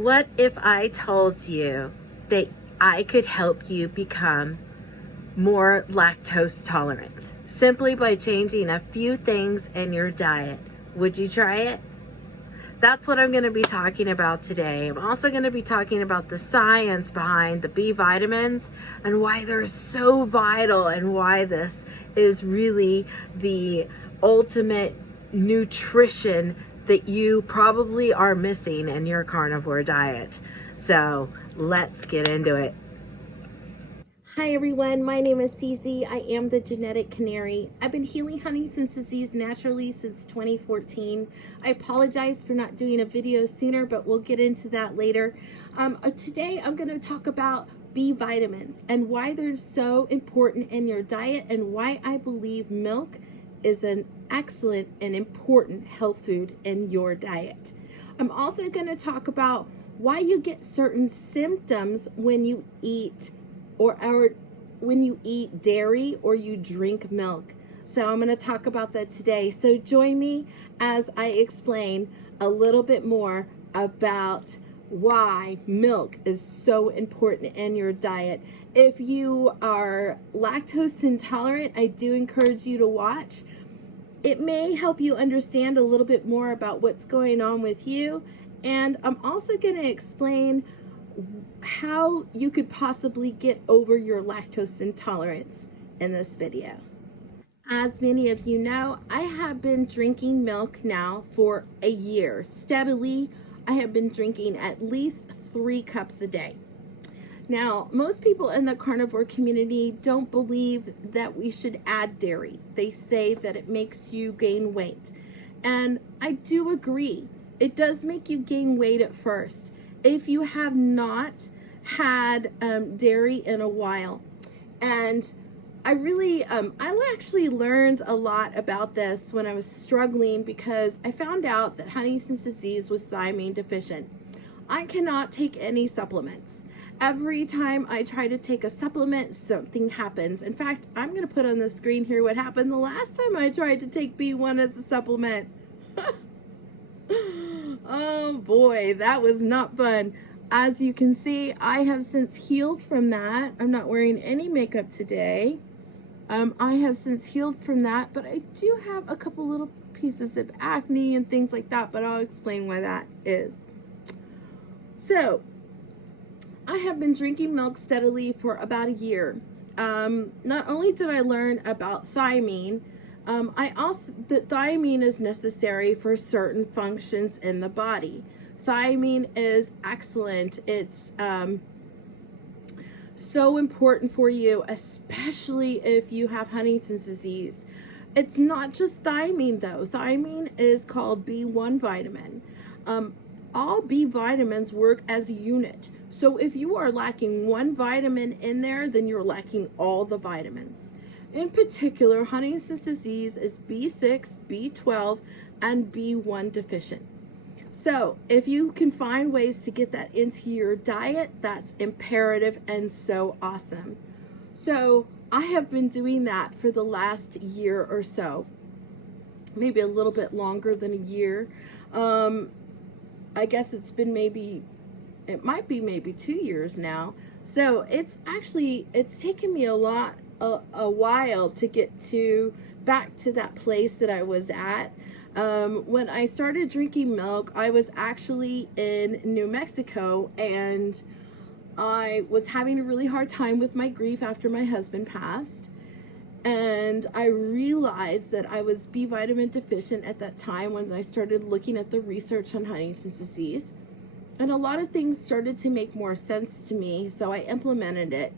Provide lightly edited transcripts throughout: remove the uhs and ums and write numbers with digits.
What if I told you that I could help you become more lactose tolerant simply by changing a few things in your diet? Would you try it? That's what I'm going to be talking about today. I'm also going to be talking about the science behind the B vitamins and why they're so vital and why this is really the ultimate nutrition that you probably are missing in your carnivore diet. So let's get into it. Hi everyone, my name is Cece. I am the genetic canary. I've been healing Huntington's disease naturally since 2014. I apologize for not doing a video sooner, but we'll get into that later. Today I'm going to talk about B vitamins and why they're so important in your diet and why I believe milk is an excellent and important health food in your diet. I'm also going to talk about why you get certain symptoms when you eat or when you eat dairy or you drink milk. So I'm going to talk about that today. So join me as I explain a little bit more about why milk is so important in your diet. If you are lactose intolerant, I do encourage you to watch. It may help you understand a little bit more about what's going on with you. And I'm also going to explain how you could possibly get over your lactose intolerance in this video. As many of you know, I have been drinking milk now for a year. Steadily, I have been drinking at least 3 cups a day. Now, most people in the carnivore community don't believe that we should add dairy. They say that it makes you gain weight. And I do agree. It does make you gain weight at first if you have not had dairy in a while. And I actually learned a lot about this when I was struggling, because I found out that Huntington's disease was thiamine deficient. I cannot take any supplements. Every time I try to take a supplement, something happens. In fact, I'm going to put on the screen here what happened the last time I tried to take B1 as a supplement. Oh boy, that was not fun. As you can see, I have since healed from that. I'm not wearing any makeup today. I have since healed from that, but I do have a couple little pieces of acne and things like that, but I'll explain why that is. So, I have been drinking milk steadily for about a year. Not only did I learn about thiamine, that thiamine is necessary for certain functions in the body. Thiamine is excellent. It's so important for you, especially if you have Huntington's disease. It's not just thiamine though. Thiamine is called B1 vitamin. All B vitamins work as a unit. So if you are lacking one vitamin in there, then you're lacking all the vitamins. In particular, Huntington's disease is B6, B12, and B1 deficient. So if you can find ways to get that into your diet, that's imperative and so awesome. So I have been doing that for the last year or so, maybe a little bit longer than a year. I guess it might be maybe 2 years now. So it's taken me a while to get back to that place that I was at. When I started drinking milk, I was actually in New Mexico, and I was having a really hard time with my grief after my husband passed. And I realized that I was B vitamin deficient at that time when I started looking at the research on Huntington's disease. And a lot of things started to make more sense to me, so I implemented it.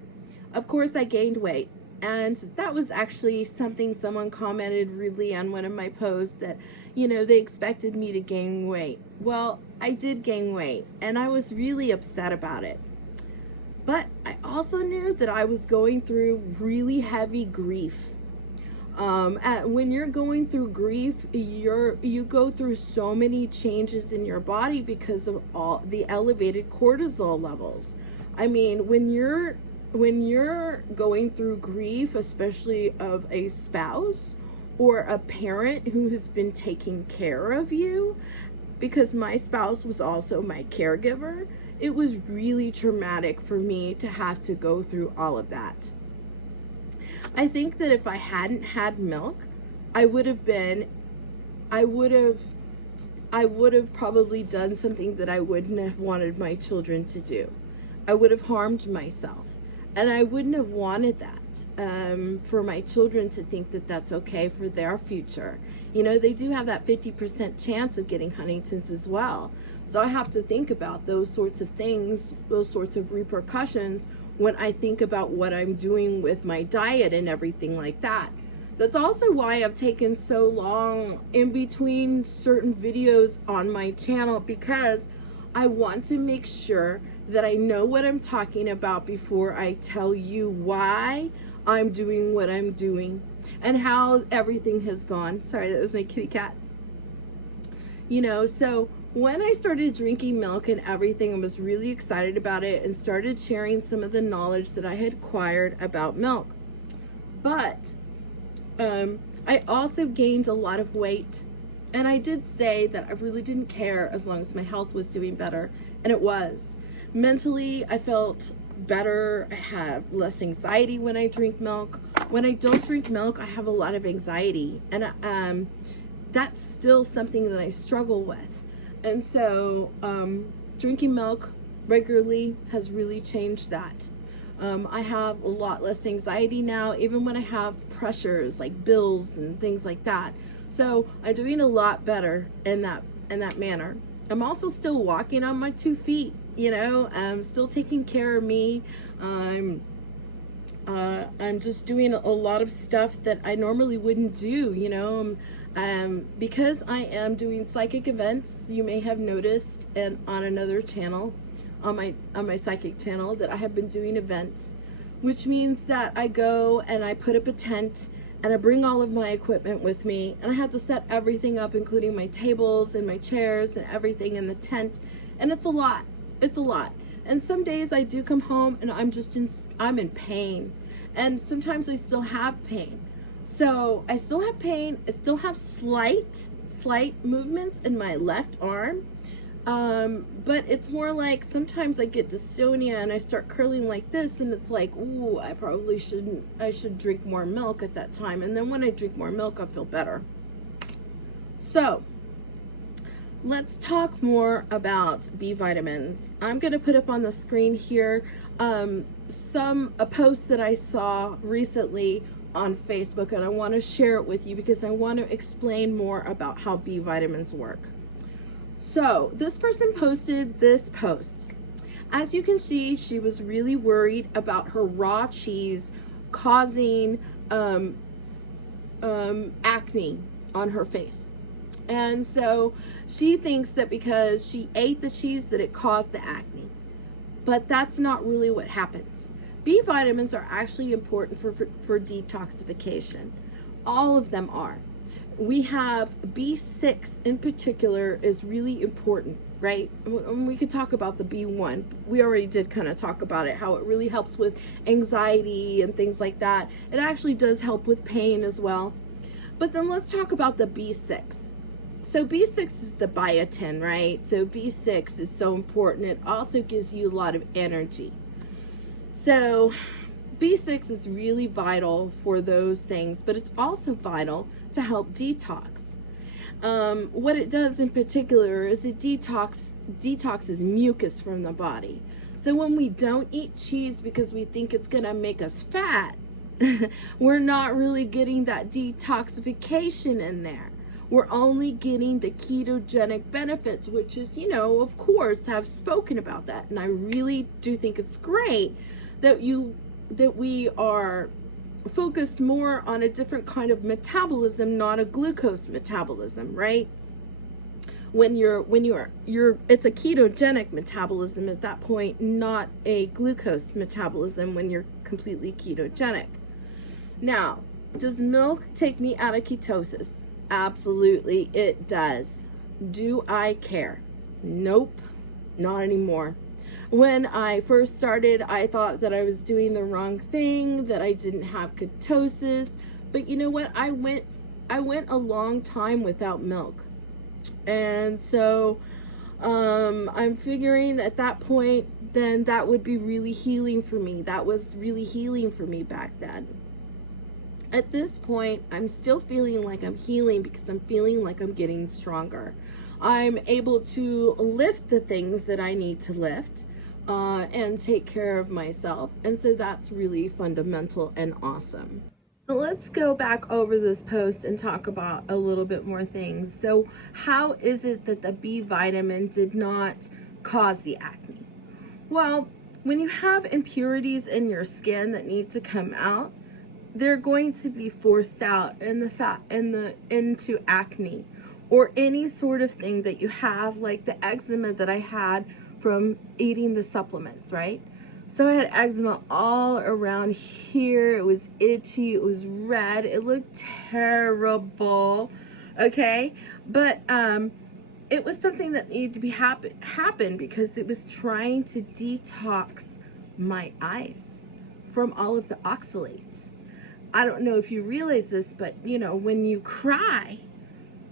Of course, I gained weight. And that was actually something someone commented really on one of my posts, that, they expected me to gain weight. Well, I did gain weight, and I was really upset about it. But I also knew that I was going through really heavy grief. When you're going through grief, you go through so many changes in your body because of all the elevated cortisol levels. I mean, when you're going through grief, especially of a spouse or a parent who has been taking care of you, because my spouse was also my caregiver, it was really traumatic for me to have to go through all of that. I think that if I hadn't had milk, I would have probably done something that I wouldn't have wanted my children to do. I would have harmed myself, and I wouldn't have wanted that for my children to think that that's okay for their future. You know, they do have that 50% chance of getting Huntington's as well. So I have to think about those sorts of things, those sorts of repercussions when I think about what I'm doing with my diet and everything like that. That's also why I've taken so long in between certain videos on my channel, because I want to make sure that I know what I'm talking about before I tell you why I'm doing what I'm doing and how everything has gone. Sorry, that was my kitty cat. You know, so when I started drinking milk and everything, I was really excited about it and started sharing some of the knowledge that I had acquired about milk. But I also gained a lot of weight, and I did say that I really didn't care as long as my health was doing better, and it was. Mentally, I felt better. I have less anxiety when I drink milk. When I don't drink milk, I have a lot of anxiety, and that's still something that I struggle with. And so drinking milk regularly has really changed that. I have a lot less anxiety now, even when I have pressures like bills and things like that. So I'm doing a lot better in that manner. I'm also still walking on my 2 feet, you know. I'm still taking care of me. I'm just doing a lot of stuff that I normally wouldn't do, you know. Because I am doing psychic events, you may have noticed, and on another channel, on my psychic channel, that I have been doing events, which means that I go and I put up a tent and I bring all of my equipment with me, and I have to set everything up, including my tables and my chairs and everything in the tent, and it's a lot. And some days I do come home and I'm in pain, and sometimes I still have pain. So I still have pain. I still have slight movements in my left arm. But it's more like sometimes I get dystonia and I start curling like this, and it's like, ooh, I should drink more milk at that time. And then when I drink more milk, I feel better. So let's talk more about B vitamins. I'm going to put up on the screen here a post that I saw recently on Facebook, and I want to share it with you because I want to explain more about how B vitamins work. So this person posted this post. As you can see, she was really worried about her raw cheese causing acne on her face. And so she thinks that because she ate the cheese that it caused the acne. But that's not really what happens. B vitamins are actually important for detoxification. All of them are. We have B6 in particular is really important, right? We could talk about the B1. We already did kind of talk about it, how it really helps with anxiety and things like that. It actually does help with pain as well. But then let's talk about the B6. So B6 is the biotin, right? So B6 is so important. It also gives you a lot of energy. So B6 is really vital for those things, but it's also vital to help detox. What it does in particular is it detoxes mucus from the body. So when we don't eat cheese because we think it's gonna make us fat, we're not really getting that detoxification in there. We're only getting the ketogenic benefits, which is, you know, of course, I've spoken about that. And I really do think it's great that we are focused more on a different kind of metabolism, not a glucose metabolism, right? When it's a ketogenic metabolism at that point, not a glucose metabolism when you're completely ketogenic. Now, does milk take me out of ketosis? Absolutely, it does. Do I care? Nope, not anymore. When I first started, I thought that I was doing the wrong thing, that I didn't have ketosis. But you know what? I went a long time without milk. And so I'm figuring at that point, then that would be really healing for me. That was really healing for me back then. At this point, I'm still feeling like I'm healing because I'm feeling like I'm getting stronger. I'm able to lift the things that I need to lift and take care of myself. And so that's really fundamental and awesome. So let's go back over this post and talk about a little bit more things. So how is it that the B vitamin did not cause the acne? Well, when you have impurities in your skin that need to come out, they're going to be forced out in the fat into acne or any sort of thing that you have, like the eczema that I had from eating the supplements, right? So I had eczema all around here. It was itchy, it was red, it looked terrible, okay? But it was something that needed to be happen because it was trying to detox my eyes from all of the oxalates. I don't know if you realize this, but you know, when you cry,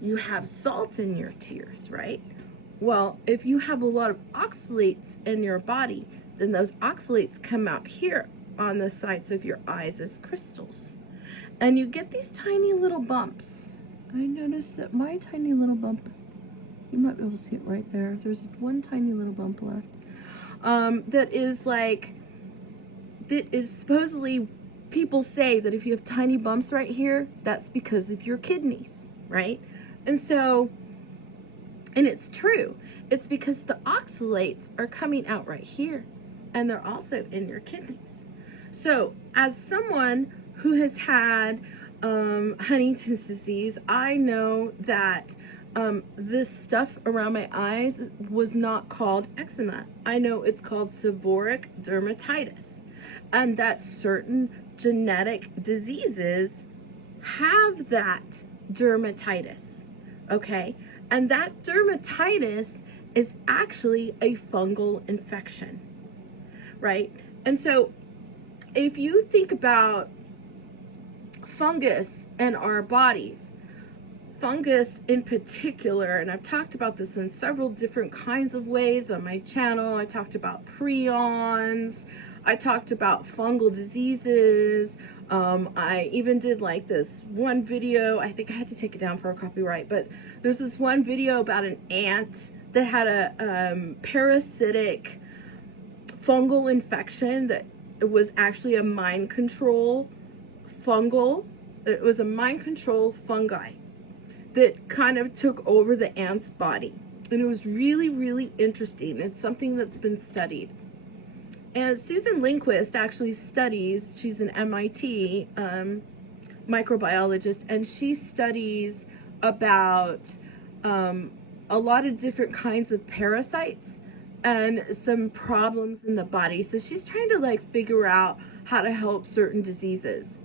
you have salt in your tears, right? Well, if you have a lot of oxalates in your body, then those oxalates come out here on the sides of your eyes as crystals. And you get these tiny little bumps. I noticed that my tiny little bump, you might be able to see it right there. There's one tiny little bump left. That is supposedly, people say that if you have tiny bumps right here, that's because of your kidneys, right? And so, and it's true. It's because the oxalates are coming out right here, and they're also in your kidneys. So as someone who has had Huntington's disease, I know that this stuff around my eyes was not called eczema. I know it's called seborrheic dermatitis, and that certain genetic diseases have that dermatitis, okay? And that dermatitis is actually a fungal infection, right? And so if you think about fungus in our bodies, fungus in particular, and I've talked about this in several different kinds of ways on my channel. I talked about prions, I talked about fungal diseases. I even did like this one video, I think I had to take it down for a copyright, but there's this one video about an ant that had a parasitic fungal infection that it was actually a mind control fungal. It was a mind control fungi that kind of took over the ant's body. And it was really, really interesting. It's something that's been studied. And Susan Lindquist actually studies, she's an MIT microbiologist, and she studies about a lot of different kinds of parasites and some problems in the body. So she's trying to like figure out how to help certain diseases.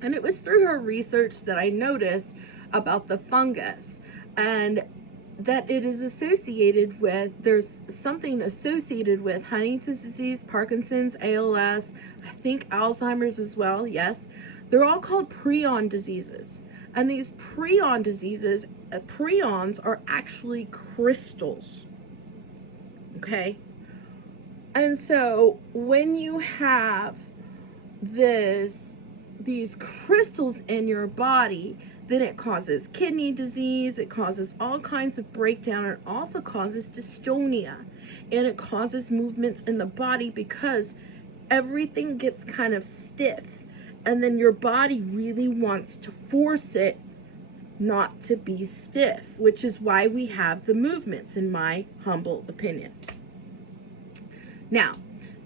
And it was through her research that I noticed about the fungus, and that it is associated with, there's something associated with Huntington's disease, Parkinson's, ALS, I think Alzheimer's as well, yes. They're all called prion diseases. And these prion diseases, prions are actually crystals, okay? And so when you have these crystals in your body, then it causes kidney disease, it causes all kinds of breakdown, it also causes dystonia, and it causes movements in the body because everything gets kind of stiff, and then your body really wants to force it not to be stiff, which is why we have the movements, in my humble opinion. Now,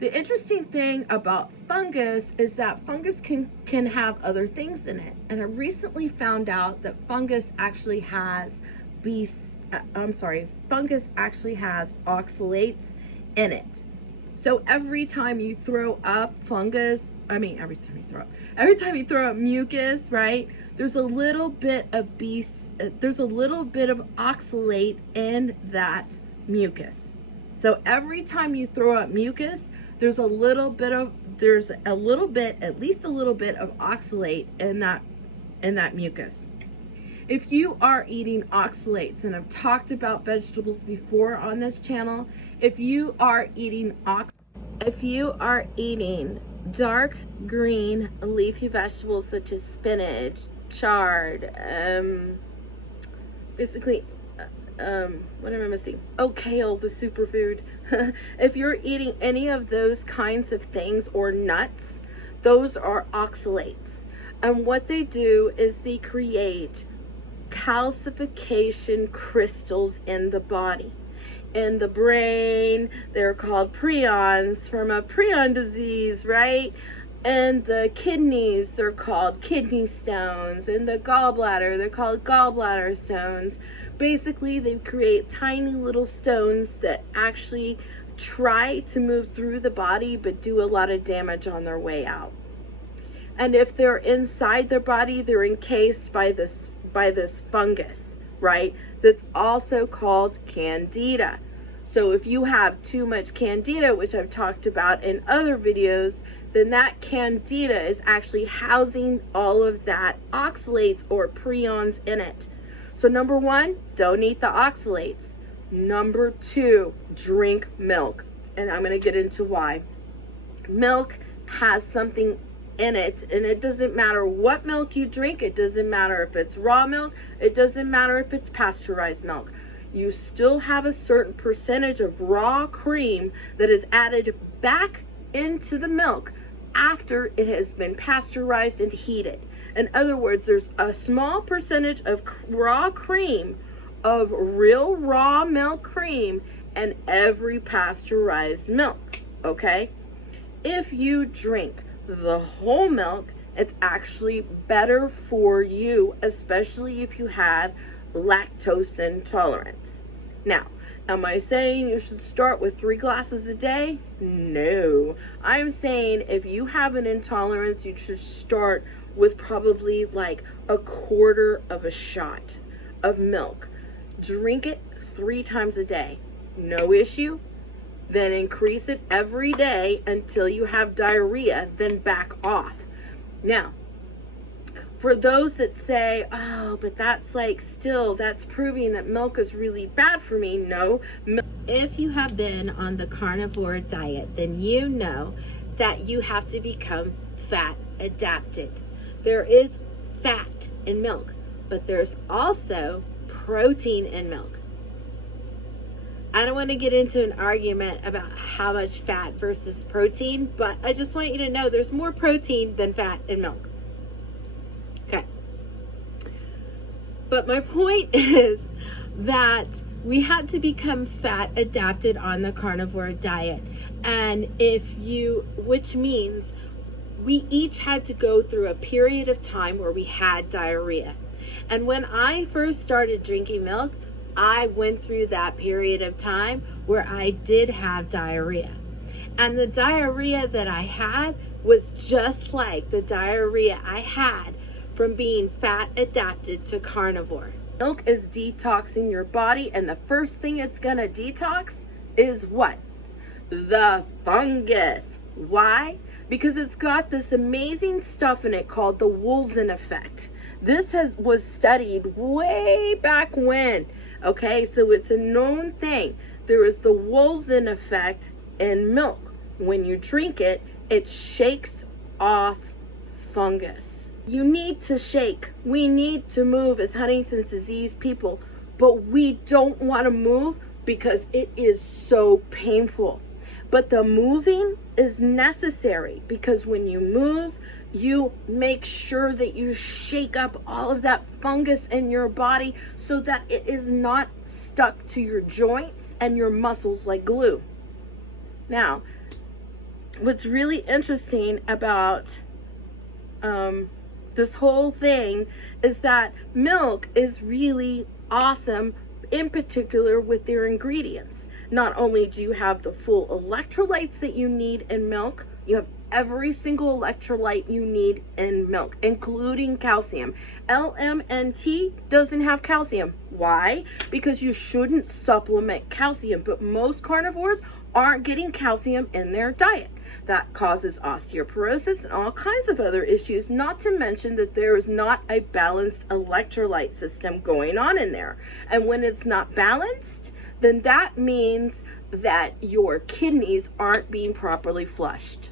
the interesting thing about fungus is that fungus can have other things in it. And I recently found out that fungus actually has fungus actually has oxalates in it. So every time you throw up every time you throw up mucus, right? There's a little bit of oxalate in that mucus. So every time you throw up mucus, there's at least a little bit of oxalate in that mucus. If you are eating oxalates, and I've talked about vegetables before on this channel, if you are eating dark green leafy vegetables such as spinach, chard, what am I missing? Oh, kale, the superfood. If you're eating any of those kinds of things, or nuts, those are oxalates. And what they do is they create calcification crystals in the body. In the brain, they're called prions, from a prion disease, right? And the kidneys, they're called kidney stones. In the gallbladder, they're called gallbladder stones. Basically, they create tiny little stones that actually try to move through the body but do a lot of damage on their way out. And if they're inside their body, they're encased by this fungus, right? That's also called candida. So if you have too much candida, which I've talked about in other videos, then that candida is actually housing all of that oxalates or prions in it. So number one, don't eat the oxalates. Number two, drink milk. And I'm going to get into why. Milk has something in it, and it doesn't matter what milk you drink. It doesn't matter if it's raw milk. It doesn't matter if it's pasteurized milk. You still have a certain percentage of raw cream that is added back into the milk after it has been pasteurized and heated. In other words, there's a small percentage of raw cream, of real raw milk cream, in every pasteurized milk, okay? If you drink the whole milk, it's actually better for you, especially if you have lactose intolerance. Now, am I saying you should start with 3 glasses a day? No. I'm saying if you have an intolerance, you should start with probably like a quarter of a shot of milk. Drink it 3 times a day. No issue. Then increase it every day until you have diarrhea, then back off. Now, for those that say, oh, but that's proving that milk is really bad for me. No. If you have been on the carnivore diet, then you know that you have to become fat adapted. There is fat in milk, but there's also protein in milk. I don't want to get into an argument about how much fat versus protein, but I just want you to know there's more protein than fat in milk. Okay. But my point is that we had to become fat adapted on the carnivore diet. And which means we each had to go through a period of time where we had diarrhea. And when I first started drinking milk, I went through that period of time where I did have diarrhea. And the diarrhea that I had was just like the diarrhea I had from being fat adapted to carnivore. Milk is detoxing your body, and the first thing it's going to detox is what? The fungus. Why? Because it's got this amazing stuff in it called the Wolfson effect. This was studied way back when. Okay, so it's a known thing. There is the Wolfson effect in milk. When you drink it, it shakes off fungus. You need to shake. We need to move as Huntington's disease people, but we don't want to move because it is so painful. But the moving is necessary, because when you move, you make sure that you shake up all of that fungus in your body so that it is not stuck to your joints and your muscles like glue. Now, what's really interesting about this whole thing is that milk is really awesome, in particular with their ingredients. Not only do you have the full electrolytes that you need in milk, you have every single electrolyte you need in milk, including calcium. LMNT doesn't have calcium. Why? Because you shouldn't supplement calcium, but most carnivores aren't getting calcium in their diet. that causes osteoporosis and all kinds of other issues, not to mention that there is not a balanced electrolyte system going on in there. And when it's not balanced, then that means that your kidneys aren't being properly flushed.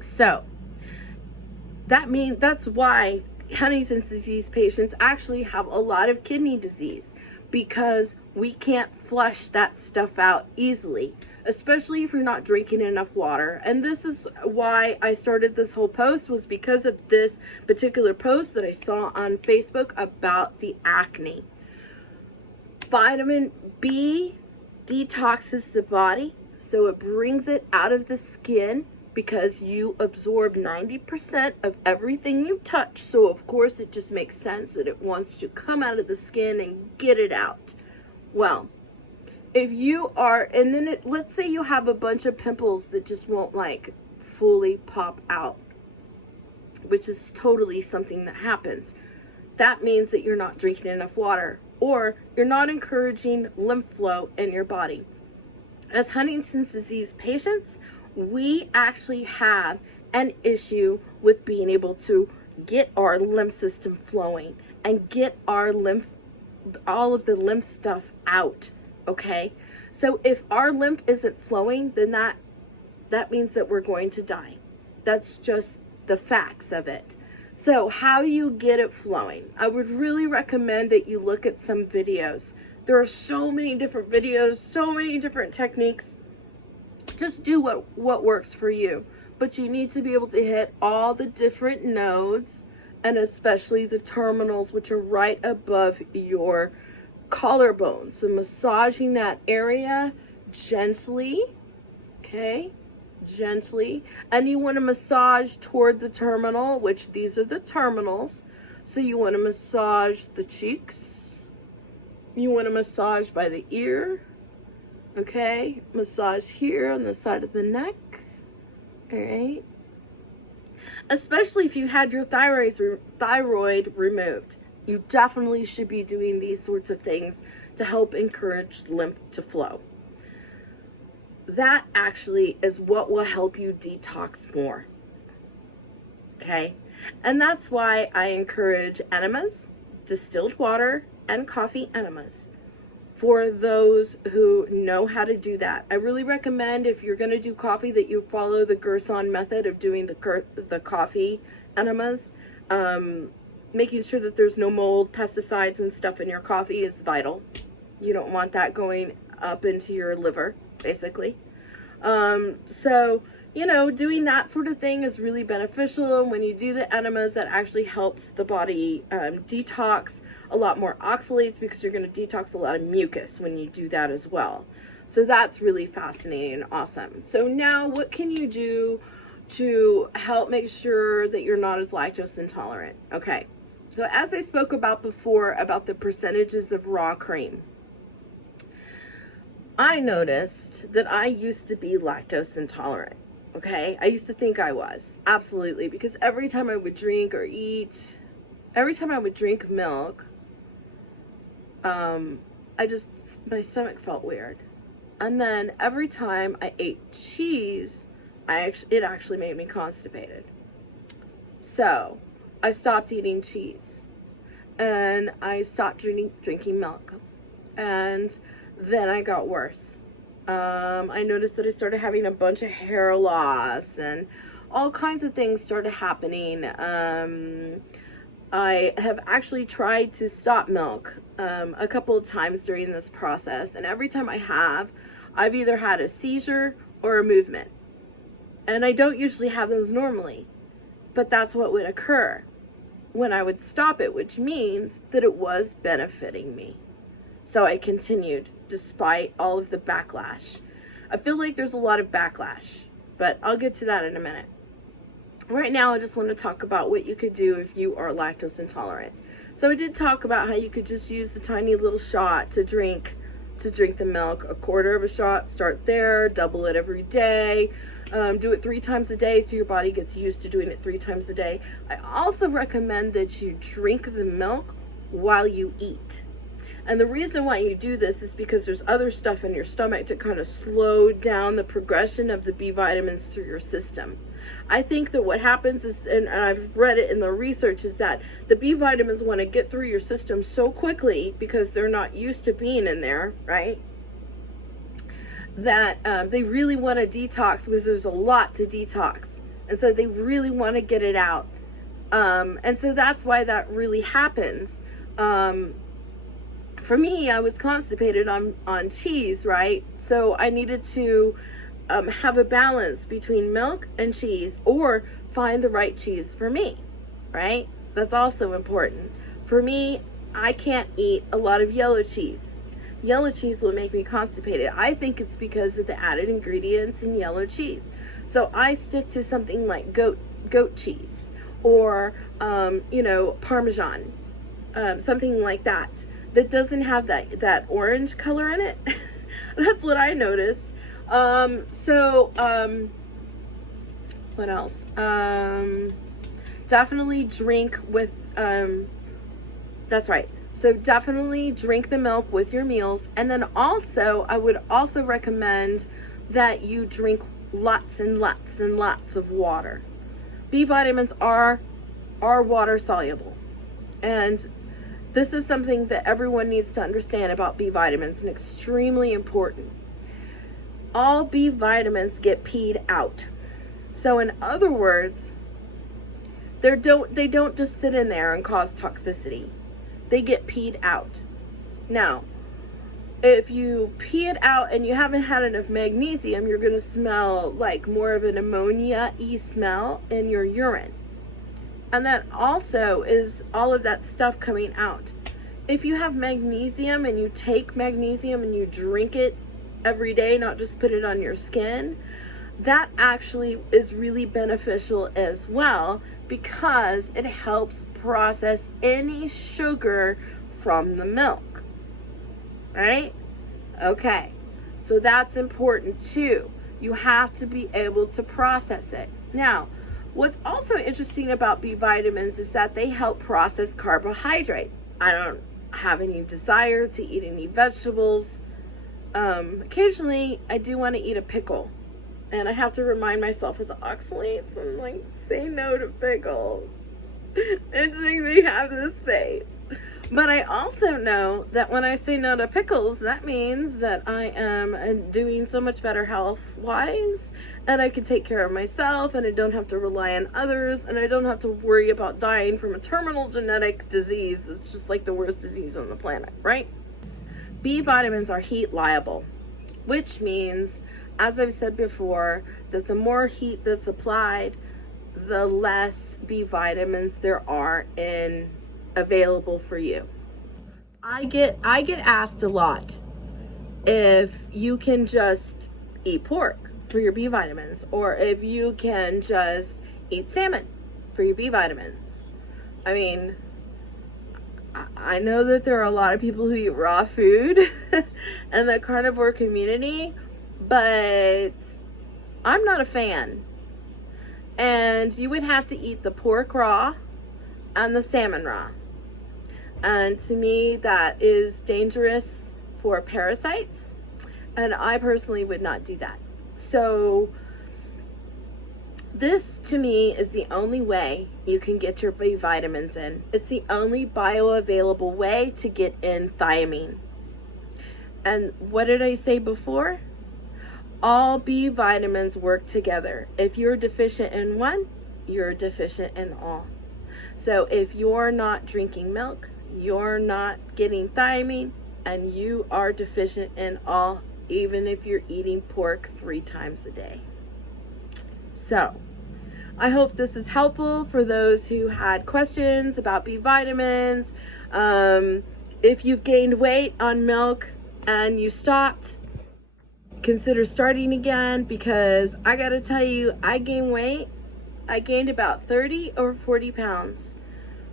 So that's why Huntington's disease patients actually have a lot of kidney disease, because we can't flush that stuff out easily, especially if you're not drinking enough water. And this is why I started this whole post, was because of this particular post that I saw on Facebook about the acne. Vitamin B detoxes the body, so it brings it out of the skin, because you absorb 90% of everything you touch. So of course it just makes sense that it wants to come out of the skin and get it out. Well, if you are, and then let's say you have a bunch of pimples that just won't like fully pop out, which is totally something that happens. That means that you're not drinking enough water, or you're not encouraging lymph flow in your body. As Huntington's disease patients, we actually have an issue with being able to get our lymph system flowing and get our all of the lymph stuff out, okay? So if our lymph isn't flowing, then that means that we're going to die. That's just the facts of it. So how do you get it flowing? I would really recommend that you look at some videos. There are so many different videos, so many different techniques. Just do what works for you. But you need to be able to hit all the different nodes, and especially the terminals, which are right above your collarbone. So massaging that area gently, okay? Gently. And you want to massage toward the terminal, which these are the terminals. So you want to massage the cheeks. You want to massage by the ear. Okay, massage here on the side of the neck. All right. Especially if you had your thyroid removed, you definitely should be doing these sorts of things to help encourage lymph to flow. That actually is what will help you detox more. Okay, and that's why I encourage enemas, distilled water, and coffee enemas. For those who know how to do that, I really recommend, if you're going to do coffee, that you follow the Gerson method of doing the coffee enemas. Making sure that there's no mold, pesticides, and stuff in your coffee is vital. You don't want that going up into your liver, basically. So, you know, doing that sort of thing is really beneficial. And when you do the enemas, that actually helps the body detox a lot more oxalates, because you're going to detox a lot of mucus when you do that as well. So that's really fascinating and awesome. So now what can you do to help make sure that you're not as lactose intolerant? Okay, so as I spoke about before about the percentages of raw cream, I noticed that I used to be lactose intolerant. Okay, I used to think I was, absolutely, because every time I would drink or eat, every time I would drink milk, my stomach felt weird. And then every time I ate cheese, it actually made me constipated. So I stopped eating cheese, and I stopped drinking milk, and then I got worse. I noticed that I started having a bunch of hair loss, and all kinds of things started happening. I have actually tried to stop milk a couple of times during this process, and every time I've either had a seizure or a movement. And I don't usually have those normally, but that's what would occur when I would stop it, which means that it was benefiting me. So I continued despite all of the backlash. I feel like there's a lot of backlash, but I'll get to that in a minute. Right now, I just want to talk about what you could do if you are lactose intolerant. So I did talk about how you could just use a tiny little shot to drink the milk, a quarter of a shot, start there, double it every day. Do it 3 times a day so your body gets used to doing it 3 times a day. I also recommend that you drink the milk while you eat. And the reason why you do this is because there's other stuff in your stomach to kind of slow down the progression of the B vitamins through your system. I think that what happens is, and I've read it in the research, is that the B vitamins want to get through your system so quickly because they're not used to being in there, right? That they really want to detox, because there's a lot to detox. And so they really want to get it out. And so that's why that really happens. For me, I was constipated on cheese, right? So I needed to have a balance between milk and cheese, or find the right cheese for me, right? That's also important. For me, I can't eat a lot of yellow cheese. Yellow cheese will make me constipated. I think it's because of the added ingredients in yellow cheese. So I stick to something like goat cheese, or Parmesan, something like that doesn't have that orange color in it. That's what I noticed. What else? Definitely drink with, that's right. So definitely drink the milk with your meals. And then also, I would also recommend that you drink lots and lots and lots of water. B vitamins are water soluble. And this is something that everyone needs to understand about B vitamins, and extremely important. All B vitamins get peed out. So in other words, they don't just sit in there and cause toxicity. They get peed out. Now, if you pee it out and you haven't had enough magnesium, you're going to smell like more of an ammonia-y smell in your urine. And that also is all of that stuff coming out. If you have magnesium and you take magnesium and you drink it every day, not just put it on your skin, that actually is really beneficial as well, because it helps process any sugar from the milk, right? Okay, so that's important too. You have to be able to process it. Now, what's also interesting about B vitamins is that they help process carbohydrates. I don't have any desire to eat any vegetables. Occasionally I do want to eat a pickle, and I have to remind myself of the oxalates and like say no to pickles. It makes me have this face. But I also know that when I say no to pickles, that means that I am doing so much better health-wise, and I can take care of myself, and I don't have to rely on others, and I don't have to worry about dying from a terminal genetic disease. It's just like the worst disease on the planet, right? B vitamins are heat-liable, which means, as I've said before, that the more heat that's applied, the less B vitamins there are available for you. I get asked a lot if you can just eat pork for your B vitamins, or if you can just eat salmon for your B vitamins. I mean, I know that there are a lot of people who eat raw food in the carnivore community, but I'm not a fan. And you would have to eat the pork raw and the salmon raw. And to me, that is dangerous for parasites, and I personally would not do that. So this, to me, is the only way you can get your B vitamins in. It's the only bioavailable way to get in thiamine. And what did I say before? All B vitamins work together. If you're deficient in one, you're deficient in all. So if you're not drinking milk, you're not getting thiamine, and you are deficient in all, even if you're eating pork 3 times a day. So I hope this is helpful for those who had questions about B vitamins. If you've gained weight on milk and you stopped, consider starting again, because I gotta tell you, I gained weight. I gained about 30 or 40 pounds,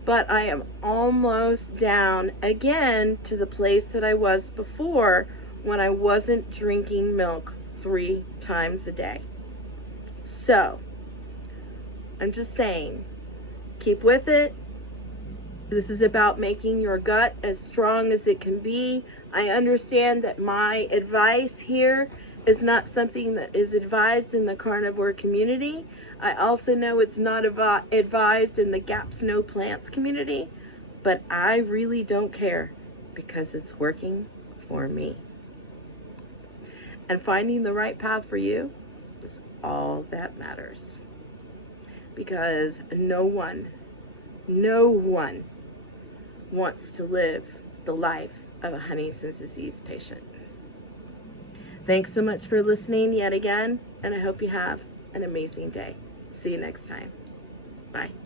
but I am almost down again to the place that I was before, when I wasn't drinking milk 3 times a day. So I'm just saying, keep with it. This is about making your gut as strong as it can be. I understand that my advice here is not something that is advised in the carnivore community. I also know it's not advised in the GAPS No Plants community, but I really don't care because it's working for me. And finding the right path for you is all that matters. Because no one wants to live the life of a Huntington's disease patient. Thanks so much for listening yet again, and I hope you have an amazing day. See you next time. Bye.